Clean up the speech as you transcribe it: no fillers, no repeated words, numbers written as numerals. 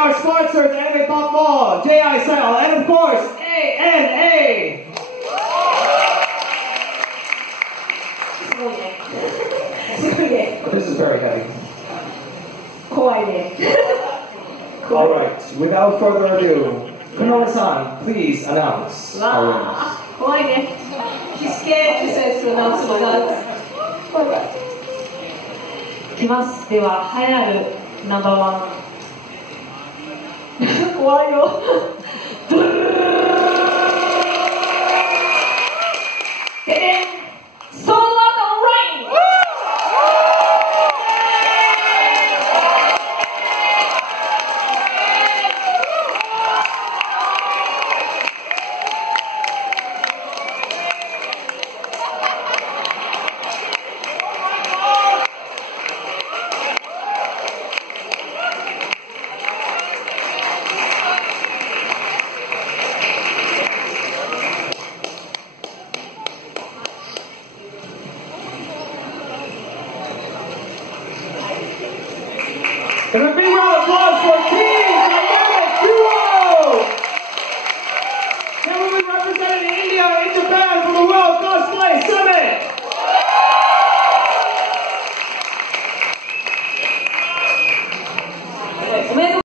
our sponsors, Anime Pop Mall, JI Style, and of course, ANA! すごいね。すごいね。 This is very heavy. 怖いね。 Alright, without further ado, Kunora-san, please announce. わあ、怖いね。He's scared to say to announce results. 怖い怖い。いきます。では、栄えあるナンバーワン。怖いよ。ででん、ソードアートライン。And a big round of applause